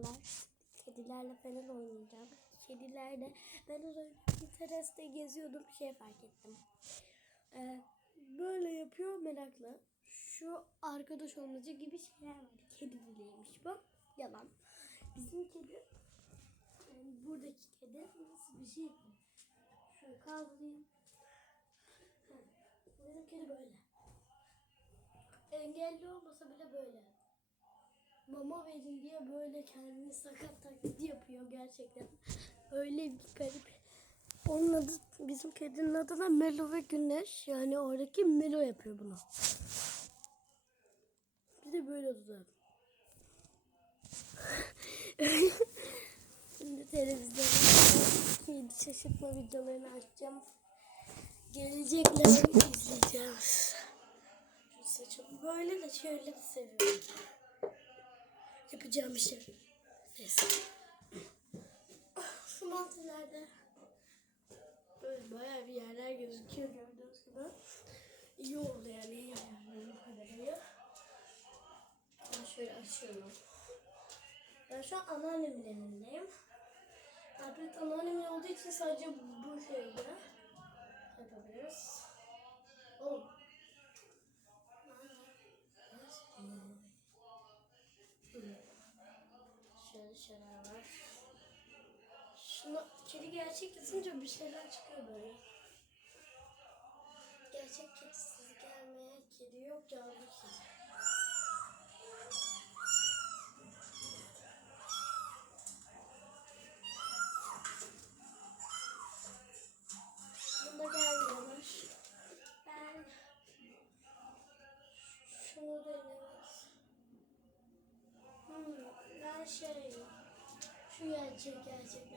merhabalar. Kedilerle falan oynayacağım. Kedilerle ben az önce terasta geziyordum şey fark ettim. Ee, böyle yapıyor meraklı. Şu arkadaş olmacı gibi şeyler var. Kedi dileymiş bu. Yalan. Bizim kedi yani buradaki kedi nasıl bir şey? Şöyle kaldırayım. Bizim kedi böyle. Engelli olmasa bile böyle mama verin diye böyle kendini sakat taklidi yapıyor gerçekten. Öyle bir garip. Onun adı bizim kedinin adı da Melo ve Güneş. Yani oradaki Melo yapıyor bunu. Bir de böyle duruyor. Şimdi televizyonda kedi şaşırtma videolarını açacağım. Gelecekler izleyeceğiz. Böyle de şöyle de seviyorum yapacağım şey. Neyse. Şu mantılarda böyle bayağı bir yerler gözüküyor gördüğünüz gibi. İyi oldu yani iyi ayarladım kamerayı. Ben şöyle açıyorum. Ben şu an anneannemin evindeyim. Tablet anneannemin olduğu için sadece bu şeyde yapabiliriz. Oğlum. Şöyle şeyler var. Şunu kedi gerçek yazınca bir şeyler çıkıyor böyle. Gerçek kedisiz gelmeyen kedi yok yavru kedi. Bunda gelmiyormuş. Ben şunu denemek Hmm, ben şey, şu gerçek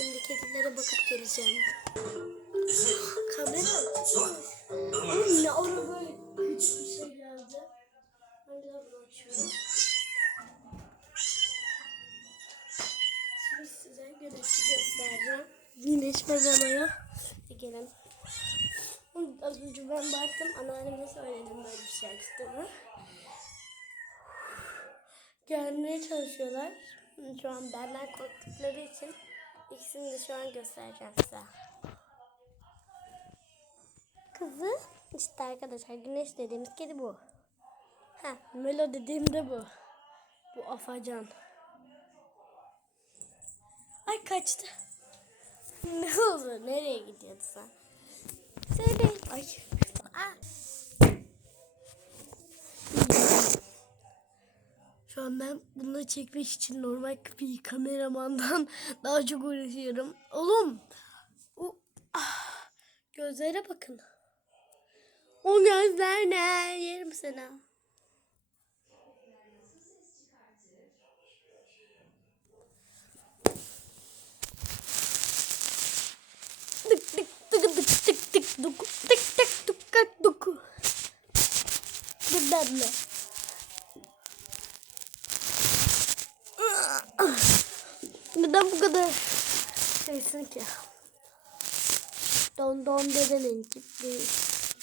Şimdi kedilere bakıp geleceğim. Kamera. Oğlum ne ara böyle bir şey geldi. Ben bunu açıyorum. Şimdi size güneşi göstereceğim. Güneş. Hadi gelin. Az önce ben baktım anneanneme söyledim böyle bir şey açtığımı. Gelmeye çalışıyorlar. Şu an benden korktukları için ikisini de şu an göstereceğim size. Kızı işte arkadaşlar güneş dediğimiz kedi bu. Ha, Melo dediğim de bu. Bu afacan. Ay kaçtı. Ne oldu? Nereye gidiyordu sen? Söyle. Ay. Aa. Şu an ben bunu çekmek için normal bir kameramandan daha çok uğraşıyorum. Oğlum. O, ah, gözlere bakın. O gözler ne? Yerim sana. Tık tık tık tık tık tık doku tık tık tık tık doku. Buradan mı? Neden bu kadar şeysin ki? Don don dedenin gibi.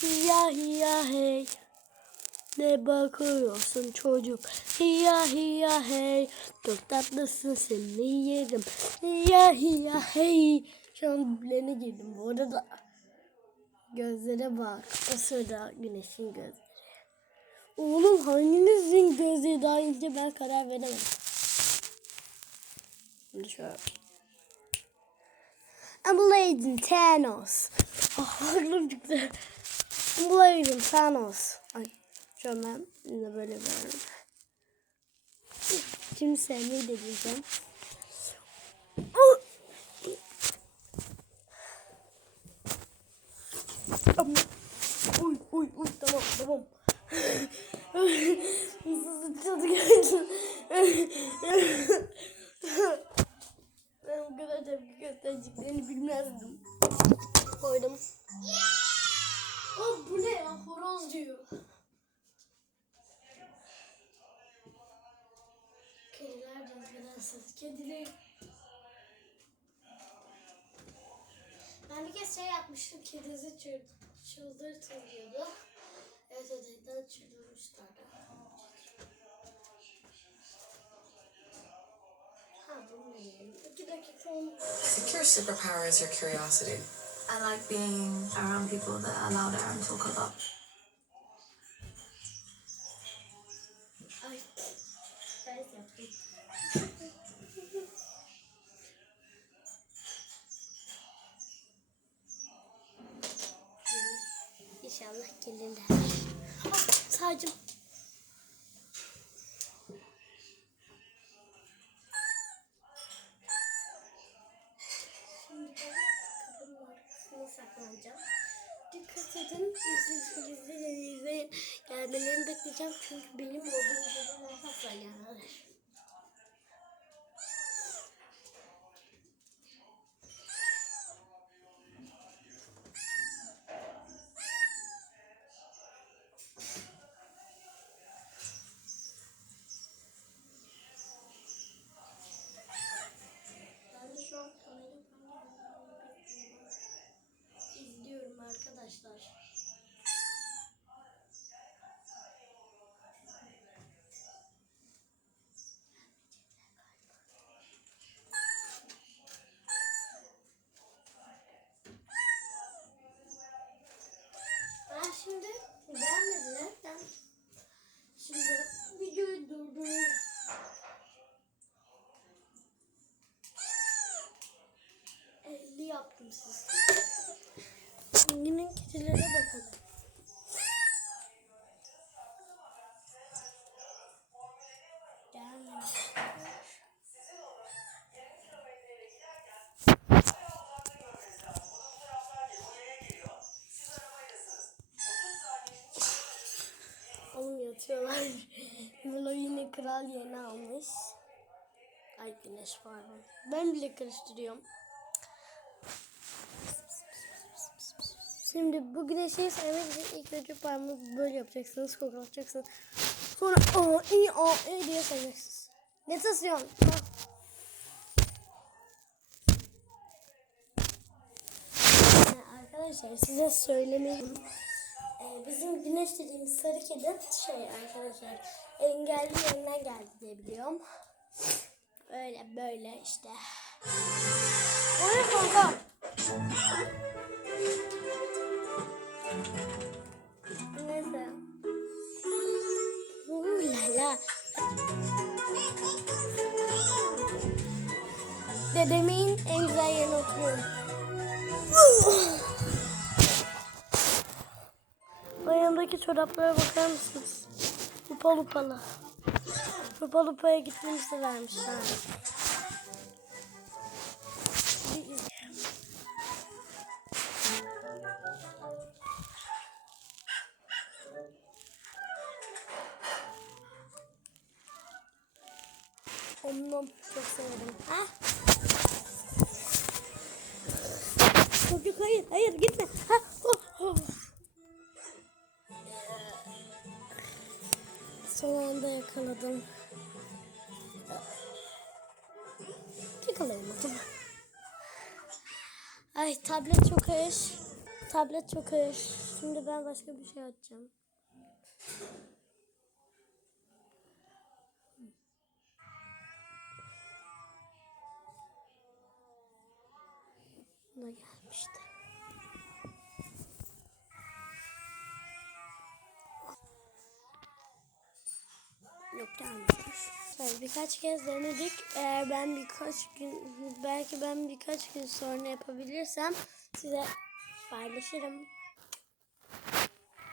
Hiya hiya hey. Ne bakıyorsun çocuk? Hiya hiya hey. Çok tatlısın seni yerim. Hiya hiya hey. Şu an birbirlerine girdim bu arada. Gözlere bak. O sırada güneşin gözleri. Oğlum hanginizin gözleri daha ince ben karar veremedim. Şimdi şöyle. I'm Bladen Thanos. Ah, aklım çıktı. I'm Bladen Thanos. Ay, an ben yine böyle veriyorum. Sevmeyi de diyeceğim. Ama- Uy uy uy tamam tamam. Nasıl sıçradı gördün. Ben bu kadar tepki göstereceklerini bilmezdim. Koydum. Oh, bu ne ya? Horoz diyor. Kediler cezbedersiz. Kediler... Ben bir kez şey yapmıştım. Kedisi çır, çıldırtın. Evet ötekten çıldırmışlardı. I think your superpower is your curiosity. I like being around people that allow their own talk a lot. Ay. Ters yaptım. İnşallah gelirler. Ah, sağcım. Arkasına saklanacağım. Dikkat edin. Gizli gizli izleyin. Gelmelerini bekleyeceğim. Çünkü benim olduğum yerden asla gelmezler. Ben de şu an kamerayı izliyorum arkadaşlar. Ben şimdi gelmediler. Ben şimdi videoyu durduruyorum. Yaptım siz. Yine kedilere bakalım. Gelmemişler. Oğlum yatıyorlar. Melo yine kral yerini almış. Ay güneş pardon. Ben bile karıştırıyorum. Şimdi bu güneşi sevmek için ilk önce parmağınızı böyle yapacaksınız, koklatacaksınız. Sonra o iyi o iyi diye seveceksiniz. Ne tırsıyorsun? Ha. Ee, Arkadaşlar size söylemeyeyim. Ee, bizim güneş dediğimiz sarı kedi şey arkadaşlar engelli yerinden geldi diye biliyorum. Öyle böyle işte. O ne kanka? La. Dedemin en güzel yerine oturuyorum. Ayağımdaki çoraplara bakar mısınız? Lupa lupalı. Lupa lupaya gittiğimizde vermişler. Omnom çok severim. Ha? Çocuk hayır hayır gitme. Ha? Oh, oh. Son anda yakaladım. Yakalayamadım. Ay tablet çok ağır. Tablet çok ağır. Şimdi ben başka bir şey açacağım. Buna gelmişti. Yok gelmemiş. Şöyle birkaç kez denedik. Eğer ben birkaç gün, belki ben birkaç gün sonra yapabilirsem size paylaşırım.